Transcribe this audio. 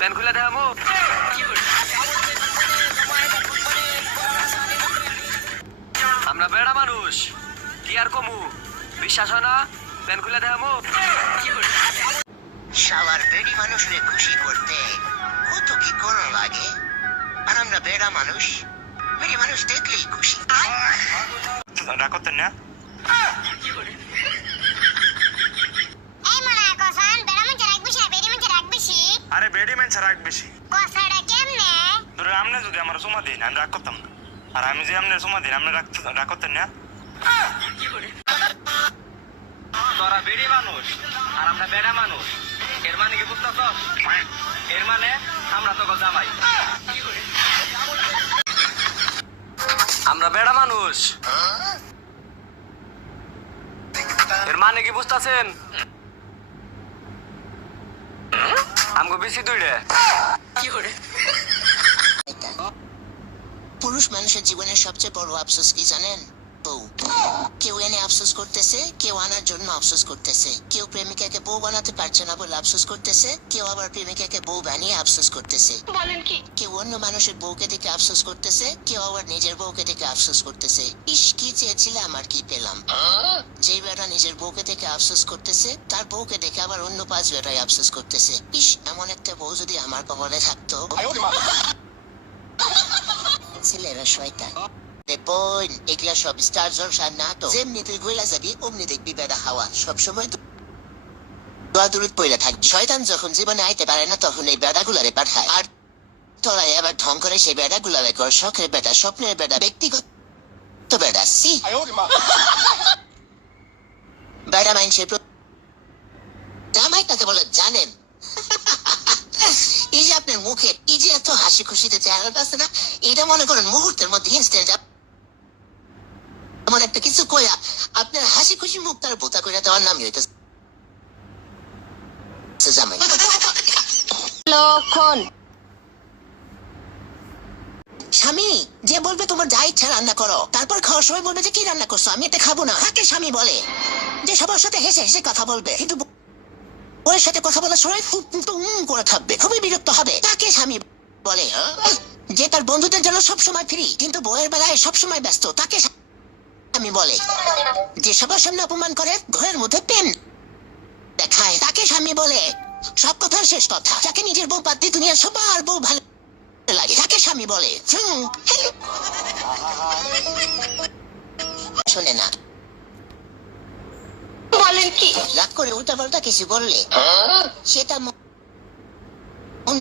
Pan খুলে দেখামু। আমরা বেড়া মানুষ, কি আর কমু? বিশ্বাস হয় না? প্যান খুলে দেখামু। সবার বেড়ি মানুষরে খুশি করতে কত কি করা লাগে, আর আমরা বেড়া মানুষ, বেড়ি মানুষ দেখলেই খুশি। রাগ করতেন না? আরে বেডি মেন রাগ বেশি। ধরে আপনি যদি আমার সময় দিন আমি রাগ করতাম না, আর আমি যে আপনার সময় দিন আপনি রাগ করতেন না? তোরা বেড়ি মানুষ আর আমরা বেড়া মানুষ, এর মানে কি বুঝতেছ? এর মানে আমরা তো জামাই। আমরা বেড়া মানুষ, এর মানে কি বুঝতেছেন? আমগো বেশি দুইটা। পুরুষ মানুষের জীবনের সবচেয়ে বড় আফসোস কি জানেন? বউ। কেউ এনে আফসোস করতেছে, কেউ আনার জন্য আফসোস করতেছে, কেউ প্রেমিকাকে বউ বানাতে পারছে না বলে আফসোস করতেছে, কেউ আবার প্রেমিকাকে বউ বানিয়ে আফসোস করতেছে। কেউ অন্য মানুষের বউকে দেখে আফসোস করতেছে, কেউ আবার নিজের বউকে দেখে আফসোস করতেছে। ইস, কি চেয়েছিলাম আর কি পেলাম। যেই বেটা নিজের বউকে দেখে আফসোস করতেছে, তার বউকে দেখে আবার অন্য 5 বেটাই আফসোস করতেছে। ইস, এমন একটা বউ যদি আমার কপালে থাকতো। ছেলেরা শয়তান। বোন, এগুলা সব স্টার জলসার নাটক। যেমনি তুই গইলা যাবি অমনি দেখবি বেড়া হাওয়া। সবসময় দোয়া দূরত পইরা থাকবি। শয়তান যখন জীবনে আইতে পারে না তখন এই বেড়া গুলারে পাঠায়, আর তোরা এবার ঢং করে সেই বেড়া গুলারে কর শখের বেড়া, স্বপ্নের বেড়া, ব্যক্তিগত বেড়া। সি বেড়া মানুষের জামাই কাকে বলে জানেন? এই যে আপনার মুখে এই যে এত হাসি খুশিতে চেহারাটা আছে না, এটা মনে করেন মুহূর্তের মধ্যে ইনস্ট্যান্ট এমন একটা কিছু কইয়া আপনার হাসি খুশি মুখ তার বোতা কইরা দেওয়ার নামই হইতেছে জামাই। লক্ষণ স্বামী যে বলবে তোমার যা ইচ্ছা রান্না করো, তারপর খাওয়ার সময় বলবে যে কি রান্না করছো, আমি এটা খাবো না। তাকে স্বামী বলে। যে সবার সাথে হেসে হেসে কথা বলবে, কিন্তু বউয়ের সাথে কথা বলার সময় করে থাকবে, খুবই বিরক্ত হবে, তাকে স্বামী বলে। যে তার বন্ধুদের জন্য সবসময় ফ্রি কিন্তু বউয়ের বেলায় সবসময় ব্যস্ত, তাকে স্বামী বলে। যে সবার সামনে অপমান করে, ঘরের মধ্যে পেন দেখায়, তাকে স্বামী বলে। সব কথার শেষ কথা, যাকে নিজের বউ বাদ দিয়ে দুনিয়ার সবার বউ ভালো লাগে, তাকে স্বামী বলে। শোনে না, বলেন কি? রাগ করে উল্টাপাল্টা কিছু বললে সেটা